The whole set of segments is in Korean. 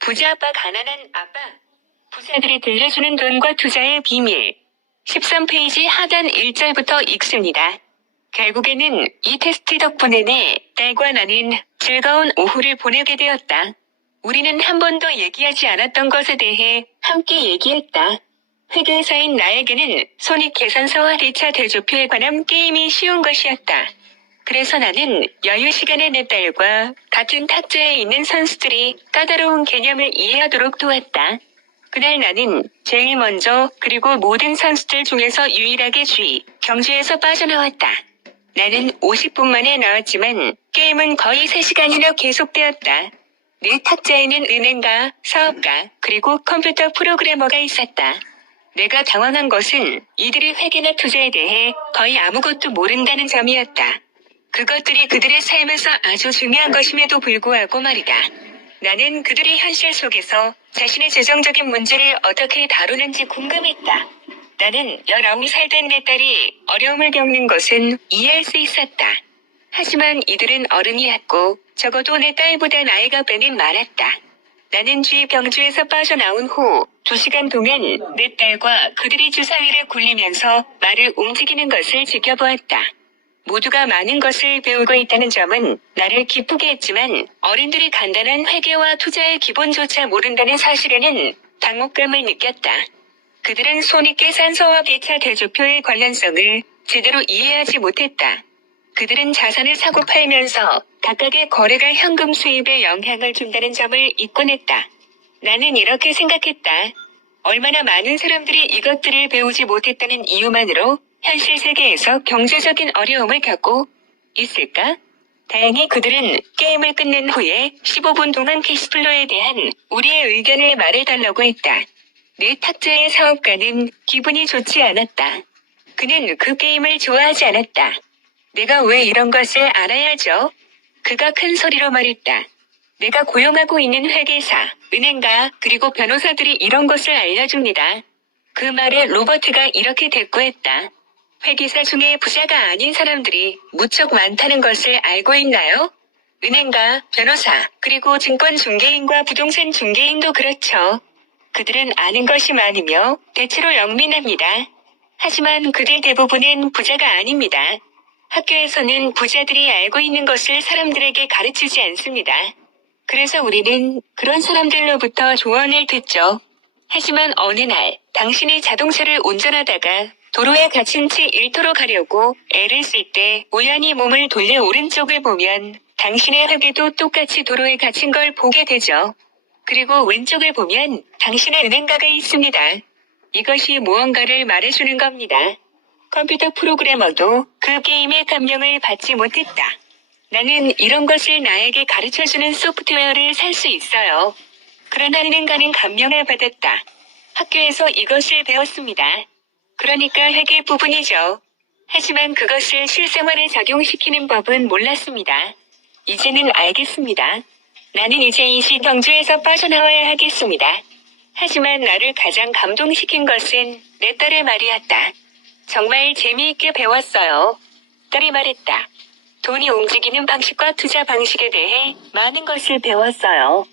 부자 아빠 가난한 아빠. 부자들이 들려주는 돈과 투자의 비밀. 13페이지 하단 1절부터 읽습니다. 결국에는 이 테스트 덕분에 내 딸과 나는 즐거운 오후를 보내게 되었다. 우리는 한 번도 얘기하지 않았던 것에 대해 함께 얘기했다. 회계사인 나에게는 손익 계산서와 1차 대조표에 관한 게임이 쉬운 것이었다. 그래서 나는 여유 시간에 내 딸과 같은 탁자에 있는 선수들이 까다로운 개념을 이해하도록 도왔다. 그날 나는 제일 먼저 그리고 모든 선수들 중에서 유일하게 경주에서 빠져나왔다. 나는 50분 만에 나왔지만 게임은 거의 3시간이나 계속되었다. 내 탁자에는 은행가, 사업가, 그리고 컴퓨터 프로그래머가 있었다. 내가 당황한 것은 이들이 회계나 투자에 대해 거의 아무것도 모른다는 점이었다. 그것들이 그들의 삶에서 아주 중요한 것임에도 불구하고 말이다. 나는 그들의 현실 속에서 자신의 재정적인 문제를 어떻게 다루는지 궁금했다. 나는 19살 된 내 딸이 어려움을 겪는 것은 이해할 수 있었다. 하지만 이들은 어른이었고 적어도 내 딸보다 나이가 빼는 많았다. 나는 병주에서 빠져나온 후 2시간 동안 내 딸과 그들이 주사위를 굴리면서 말을 움직이는 것을 지켜보았다. 모두가 많은 것을 배우고 있다는 점은 나를 기쁘게 했지만 어른들이 간단한 회계와 투자의 기본조차 모른다는 사실에는 당혹감을 느꼈다. 그들은 손익계산서와 1차 대조표의 관련성을 제대로 이해하지 못했다. 그들은 자산을 사고 팔면서 각각의 거래가 현금 수입에 영향을 준다는 점을 잊곤 했다. 나는 이렇게 생각했다. 얼마나 많은 사람들이 이것들을 배우지 못했다는 이유만으로 현실 세계에서 경제적인 어려움을 겪고 있을까? 다행히 그들은 게임을 끝낸 후에 15분 동안 캐시플로에 대한 우리의 의견을 말해달라고 했다. 내 탁자의 사업가는 기분이 좋지 않았다. 그는 그 게임을 좋아하지 않았다. 내가 왜 이런 것을 알아야죠? 그가 큰 소리로 말했다. 내가 고용하고 있는 회계사, 은행가, 그리고 변호사들이 이런 것을 알려줍니다. 그 말에 로버트가 이렇게 대꾸했다. 회계사 중에 부자가 아닌 사람들이 무척 많다는 것을 알고 있나요? 은행가, 변호사, 그리고 증권 중개인과 부동산 중개인도 그렇죠. 그들은 아는 것이 많으며 대체로 영민합니다. 하지만 그들 대부분은 부자가 아닙니다. 학교에서는 부자들이 알고 있는 것을 사람들에게 가르치지 않습니다. 그래서 우리는 그런 사람들로부터 조언을 듣죠. 하지만 어느 날 당신이 자동차를 운전하다가 도로에 갇힌 채 일터로 가려고 애를 쓸 때 우연히 몸을 돌려 오른쪽을 보면 당신의 회계도 똑같이 도로에 갇힌 걸 보게 되죠. 그리고 왼쪽을 보면 당신의 은행가가 있습니다. 이것이 무언가를 말해주는 겁니다. 컴퓨터 프로그래머도 그 게임의 감명을 받지 못했다. 나는 이런 것을 나에게 가르쳐주는 소프트웨어를 살 수 있어요. 그러나 은행가는 감명을 받았다. 학교에서 이것을 배웠습니다. 그러니까 회계 부분이죠. 하지만 그것을 실생활에 적용시키는 법은 몰랐습니다. 이제는 알겠습니다. 나는 이제 이 경주에서 빠져나와야 하겠습니다. 하지만 나를 가장 감동시킨 것은 내 딸의 말이었다. 정말 재미있게 배웠어요. 딸이 말했다. 돈이 움직이는 방식과 투자 방식에 대해 많은 것을 배웠어요.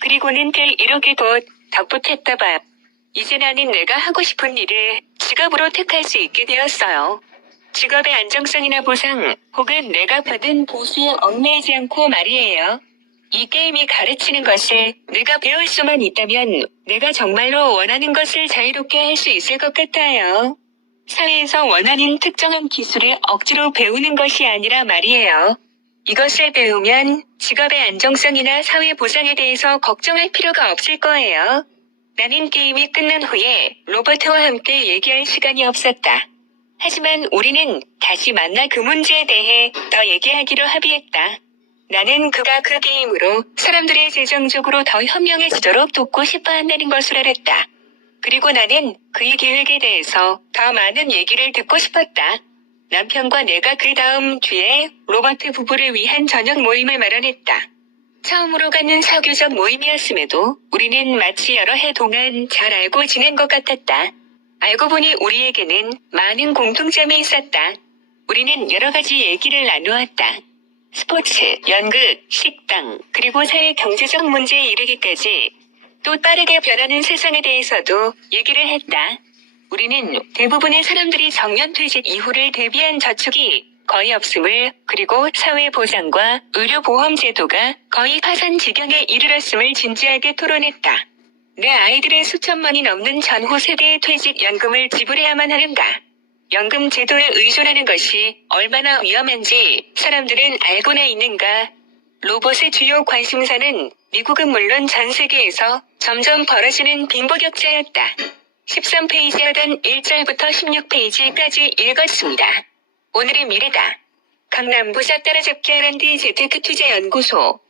그리고는 이렇게도 덧붙였다 봐요. 이제 나는 내가 하고 싶은 일을 직업으로 택할 수 있게 되었어요. 직업의 안정성이나 보상 혹은 내가 받은 보수에 얽매이지 않고 말이에요. 이 게임이 가르치는 것을 내가 배울 수만 있다면 내가 정말로 원하는 것을 자유롭게 할 수 있을 것 같아요. 사회에서 원하는 특정한 기술을 억지로 배우는 것이 아니라 말이에요. 이것을 배우면 직업의 안정성이나 사회 보상에 대해서 걱정할 필요가 없을 거예요. 나는 게임이 끝난 후에 로버트와 함께 얘기할 시간이 없었다. 하지만 우리는 다시 만나 그 문제에 대해 더 얘기하기로 합의했다. 나는 그가 그 게임으로 사람들이 재정적으로 더 현명해지도록 돕고 싶어 한다는 것을 알았다. 그리고 나는 그의 계획에 대해서 더 많은 얘기를 듣고 싶었다. 남편과 내가 그 다음 주에 로버트 부부를 위한 저녁 모임을 마련했다. 처음으로 갖는 사교적 모임이었음에도 우리는 마치 여러 해 동안 잘 알고 지낸 것 같았다. 알고 보니 우리에게는 많은 공통점이 있었다. 우리는 여러 가지 얘기를 나누었다. 스포츠, 연극, 식당, 그리고 사회 경제적 문제에 이르기까지 또 빠르게 변하는 세상에 대해서도 얘기를 했다. 우리는 대부분의 사람들이 정년퇴직 이후를 대비한 저축이 거의 없음을, 그리고 사회보장과 의료보험 제도가 거의 파산 지경에 이르렀음을 진지하게 토론했다. 내 아이들의 수천만이 넘는 전후 세대의 퇴직연금을 지불해야만 하는가? 연금 제도에 의존하는 것이 얼마나 위험한지 사람들은 알고나 있는가? 로봇의 주요 관심사는 미국은 물론 전 세계에서 점점 벌어지는 빈부격차였다. 13페이지 하단 1절부터 16페이지까지 읽었습니다. 오늘의 미래다. 강남부자 따라잡기 R&D 재테크투자연구소